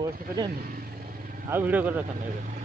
Post करेंगे आ video कर रखा मेरे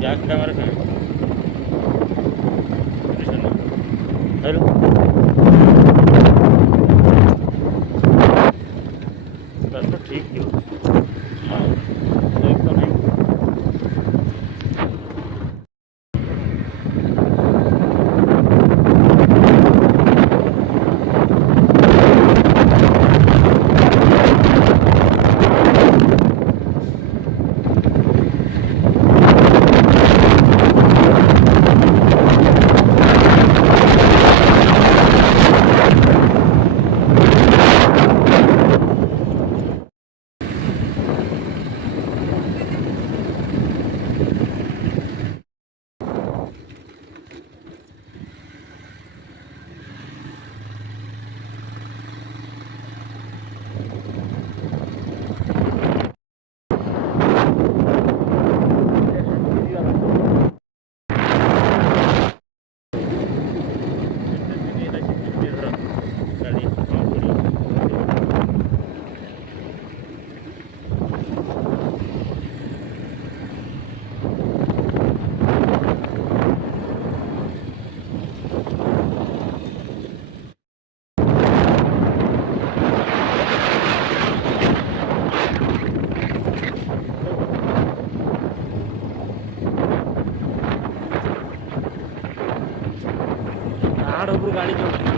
क्या कैमरा है हेलो बस तो ठीक क्यों एक तो नहीं ऊपर गाड़ी चलती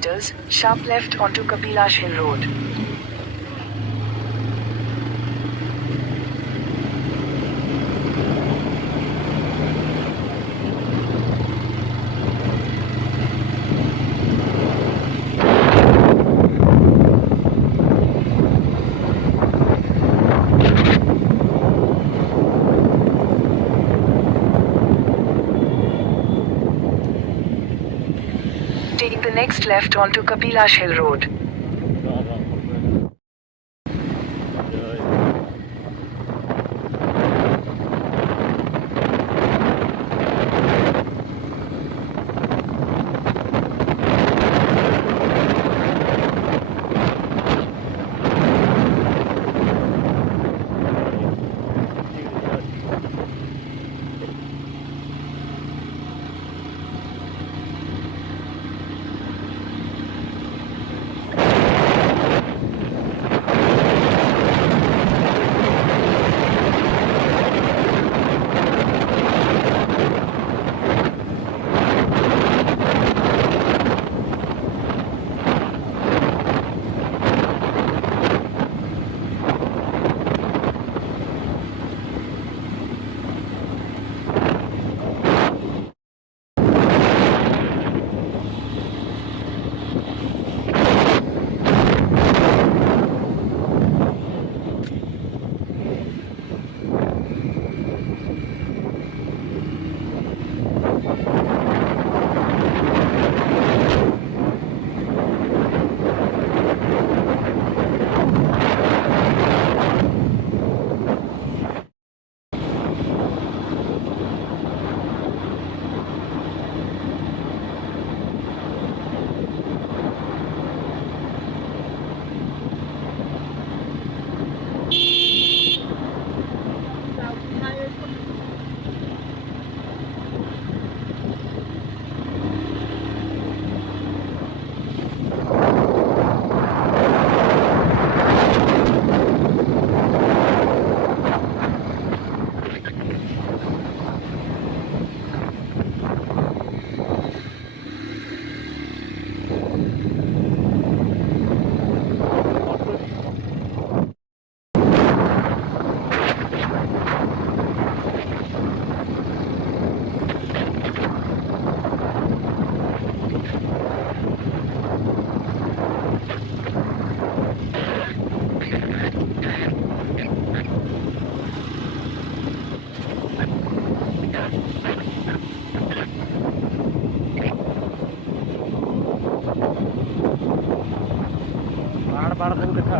meters, sharp left onto Kapilash Hill Road. Take the next left onto Kapilash Hill Road. ପାହାଡ଼ ସବୁ ଦେଖା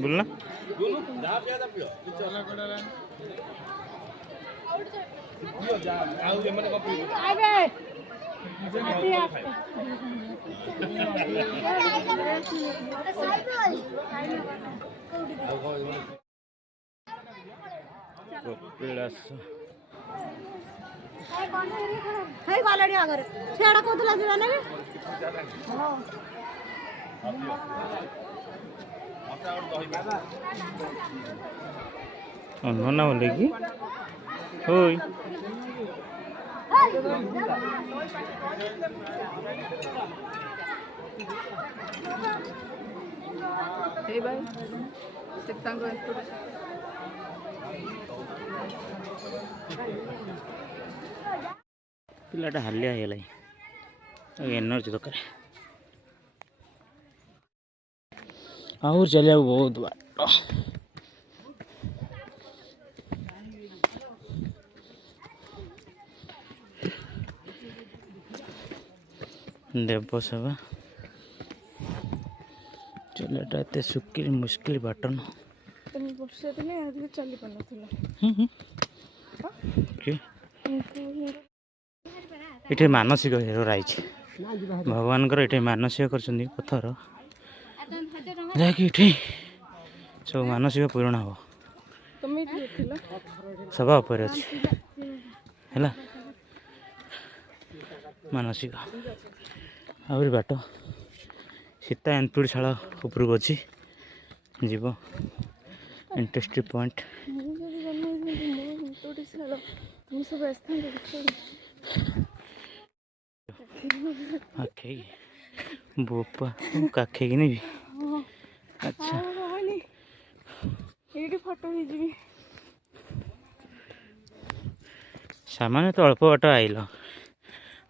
बोलना कपिलास ହେଇ ଗଲେଣି ଆଗରେ ସିଆଡେ କହୁଥିଲା ଯିବା ନା ना बोले कि होई पिलाटा हालिया है एनर्जी दरकार आउर चलिया बहुत बाट देवसभा चलटा एत सुखी मुस्किल बाट न ବର୍ଷା ଦିନେ ଆଜି ଚାଲି ପାରୁନଥିଲା ये मानसिक राइज भगवान ये मानसिक कर पथर जैकि सब मानसिक पूरण हम सभा उपर अच्छी है मानसिक आहरी बाट सीता एंतुड़ी शाला उपरକୁ अच्छी जीव इंटरेस्टिंग पॉइंट आखे बोपा काखे कि नहीं अच्छा फोटो सामान्य तो अल्प बाट आइल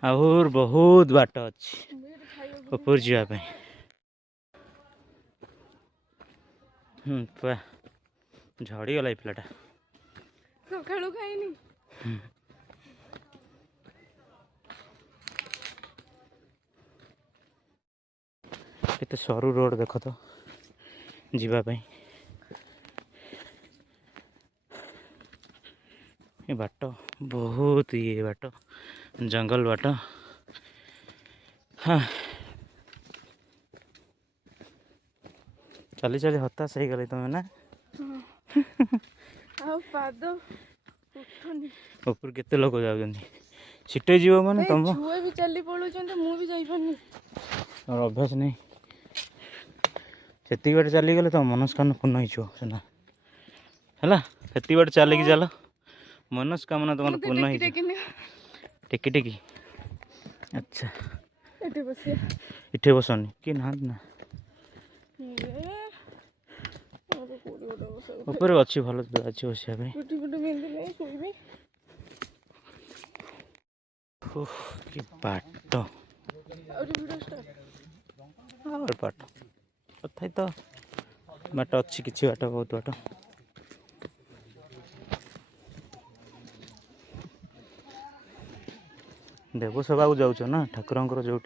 आहुर बहुत बाट अच्छी ऊपर जावाई पूरा झड़ी गला पिलाटा सकाळू खाइनी केते सरू रोड देख तो जीवाई ये बाट बहुत ये बाट जंगल बाट हाँ चली चली हताश हो गली तुम ना पाद ऊपर केते लोग जाऊँ सीटे जीव माने तुम छुआ भी चली पड़ो मु भी जाई पानी और अभ्यास नहीं से बाटे चली गले तुम मनस्कामना पूर्ण होना है से बाटे चलिकी चल मनस्कामना तुम पूर्ण हो टेकी टेकी अच्छा इटे बसनी कि ना ना ऊपर अच्छी भल अच्छी बसिया कि बाट और बाट कथा तो बाट अच्छी किसी बाट बहुत बाट देवसभा को जाऊच ना ठाकुर जो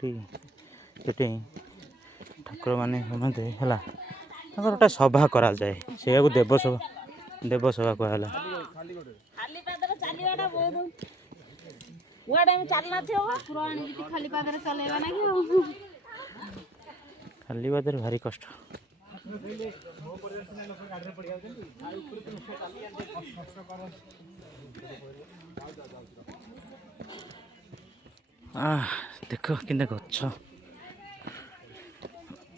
ठाकुर मान समझे है गोटे सभा करा जाए से देवसभा कहला खाली बादर भारी कष्ट देख कि गच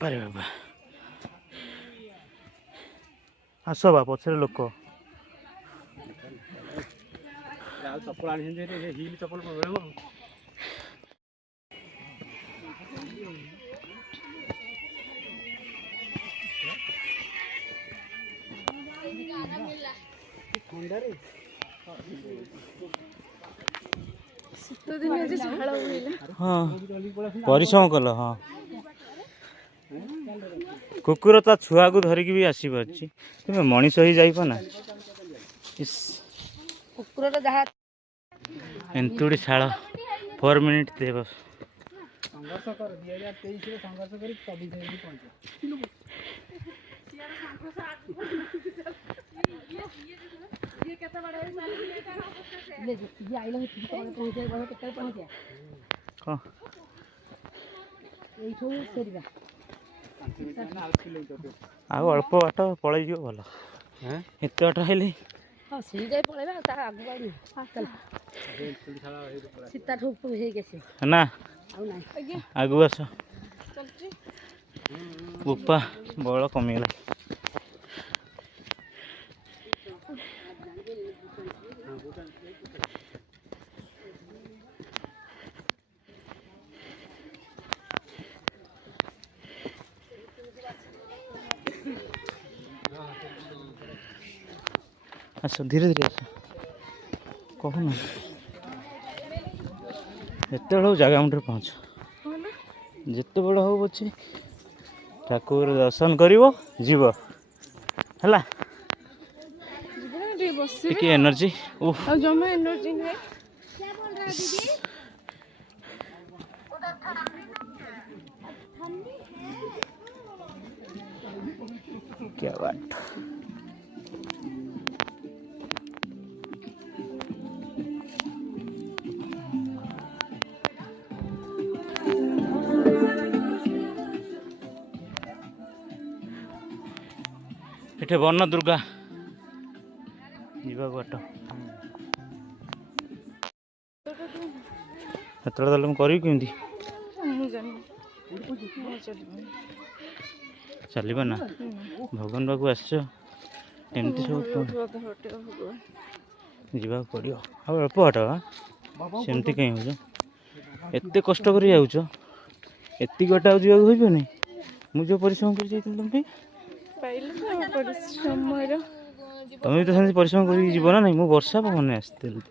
पारे बाबा आस बा पछरे लोक चप्पल हिल चप्पल हाँ परिश्रम कल हाँ कुकुर ता छुआ को धरिकी भी आसी पारछि तुम मनीष ही जाइप ना कुकुर जहाँ एंतुड़ी शाल 4 मिनिट देव ସଂଘର୍ଷ କର 2023 ସଂଘର୍ଷ କରି 24 ପହଞ୍ଚ। କ'ଣ ଆଉ ଅଳ୍ପ ବାଟ ପଳେଇଯିବ ଭଲ। ଏତେ ବାଟ ହେଲେ ନା ଆଗକୁ ଆସ। ବୋପା ବଳ କମିଗଲା। ଆସ ଧୀରେ ଧୀରେ ଆସ କହୁନ ଯେତେବେଳେ ହଉ ଜାଗା ମୁଣ୍ଡରେ ପହଞ୍ଚ। ଯେତେବେଳେ ହଉ ପଛେ ଠାକୁର ଦର୍ଶନ କରିବ ଯିବ ହେଲା। ଟିକେ ଏନର୍ଜି ଜମା ଏନର୍ଜି ନାହିଁ। क्या बात। ଏଠି ବନ ଦୁର୍ଗା ଯିବାକୁ ବାଟ ସେତେବେଳେ ତାହେଲେ ମୁଁ କରିବି କେମିତି? ଚାଲିବା ନା ଭଗବାନ ପାଖକୁ ଆସିଛ ଏମିତି ସବୁ ଯିବାକୁ ପଡ଼ିବ। ଆଉ ଅଳ୍ପ ବାଟ ସେମିତି କାହିଁ ହେଉଛ? ଏତେ କଷ୍ଟ କରି ଯାଉଛ ଏତିକି ବାଟ ଆଉ ଯିବାକୁ ହୋଇବନି? ମୁଁ ଯେଉଁ ପରିଶ୍ରମ କରି ଯାଇଥିଲି ତୁମ ପାଇଁ ତମେ ବି ତ ସେମିତି ପରିଶ୍ରମ କରିକି ଯିବ ନା ନାହିଁ? ମୁଁ ବର୍ଷା ପବନରେ ଆସିଥିଲି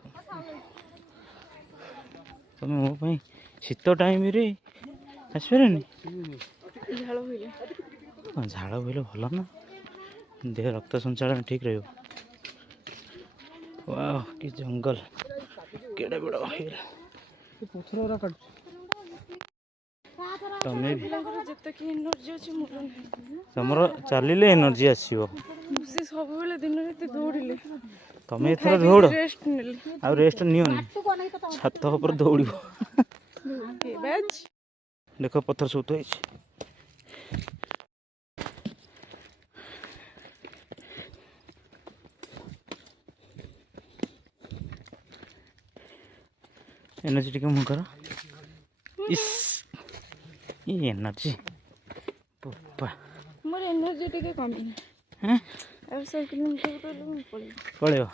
ତମେ ମୋ ପାଇଁ ଶୀତ ଟାଇମ୍ରେ ଆସିପାରିବନି? ଝାଳ ବୋହିଲେ ଭଲ ନା ଦେହ ରକ୍ତ ସଞ୍ଚାଳନ ଠିକ୍ ରହିବ। ୱାଓ କି ଜଙ୍ଗଲ କେଡ଼େ ବଡ଼ ହେଇଗଲା। ତମେ ବି ତମର ଚାଲିଲେ ଏନର୍ଜି ଆସିବ। ସବୁବେଳେ ଦିନ ରାତି ଦୌଡ଼ିଲେ ତମେ ଏଥର ଦୌଡ଼ ଆଉ ରେଷ୍ଟ ନିଅନି ଛାତ ଉପରେ ଦୌଡ଼ିବ। ଦେଖ ପଥର ସବୁ ତ ହେଇଛି। ଏନର୍ଜି ଟିକେ ମୁଁ କର ଇସ୍ ଇ ଏନର୍ଜି ବୋପା ମୋର ଏନର୍ଜି ଟିକେ କମିନି। ଆଉ 100 କିଲୋମିଟର ପଳେଇବ।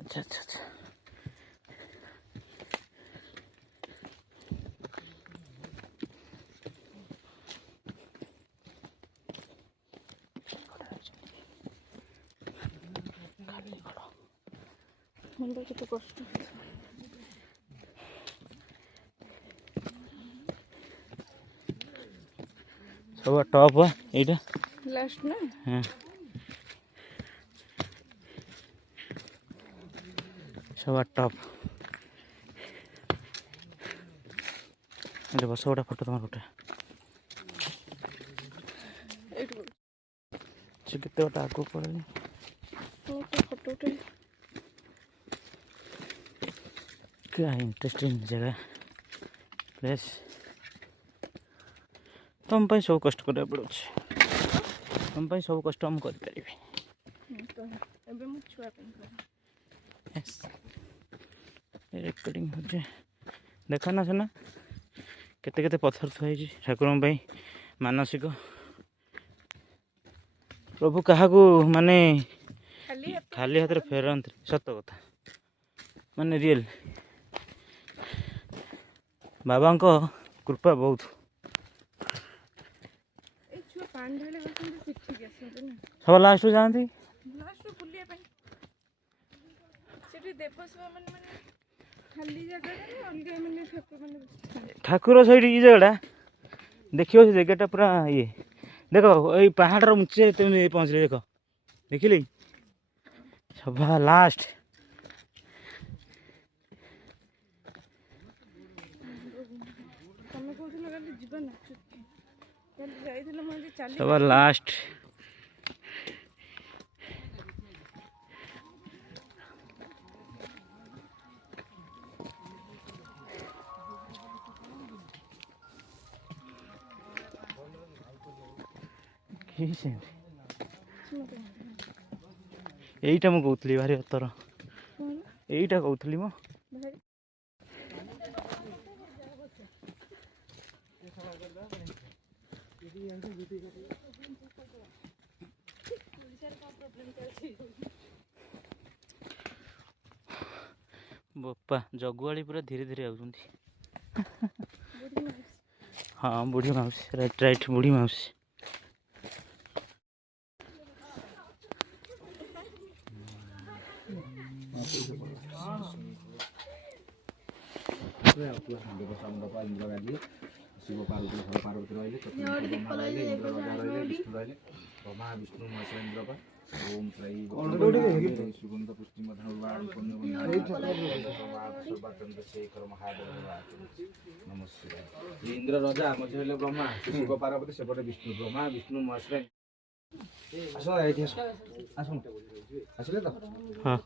ଆଚ୍ଛା ଆଚ୍ଛା ଆଚ୍ଛା ମୁଣ୍ଡ କେତେ କଷ୍ଟ। ସବୁ ଟପ୍ ଏଇଟା ଲାଷ୍ଟ ନା ହଁ ସବୁ ଟପ୍। ଏଠି ବସ ଗୋଟେ ଫଟୋ ତମର ଗୋଟେ ସେ କେତେ ଗୋଟେ ଆଗକୁ ପଳେଇନି ଫଟୋ ଉଠେଇ क्या इंटरेस्टिंग जगह प्लेस। तुम पाई सब कष्ट करा पड़े तुम पाई सब कष्ट हम कर पारिबे। रेकर्डिंग हो देखा ना सेना केते केते पत्थर थुआई ठाकुर मानसिक प्रभु क्या माने खाली हाथ में फेरती सत कथा माने रियल बाबा को कृपा बहुत। सब लास्ट जाती ठाकुर सही जगह देखिए से जगह पूरा ये देख ये पहाड़ उचे तुम पहुँचले देख देखिले सभा लास्ट କହୁଥିଲ କାଲି ଯିବା ନା କାଲି ଯାଇଥିଲ ମୁଁ ଆଜି ଚାଲି ସବା ଲାଷ୍ଟ এইটা ମୁଁ କହୁଥିଲି ଭାରି ଅତର এইটা କହୁଥିଲି ମୁଁ ବୋପା ଜଗୁଆଳି ପୁରା ଧୀରେ ଧୀରେ ଆଉଛନ୍ତି ହଁ ବୁଢ଼ୀ ମାଉସୀ ରାଇଟ୍ ରାଇଟ୍ ବୁଢ଼ୀ ମାଉସୀ शिव पार्वती घर पार्वती रही ब्रह्मा रही इंद्र राजा रही विष्णु रही ब्रह्मा विष्णु महेश्वर ओम श्री सुगंध पुष्टि चंद्रशेखर महादेव नम शिवाय इंद्र राजा आम से ब्रह्मा शिव पार्वती सेपटे विष्णु ब्रह्मा विष्णु महेश्वर आस आसले तो हाँ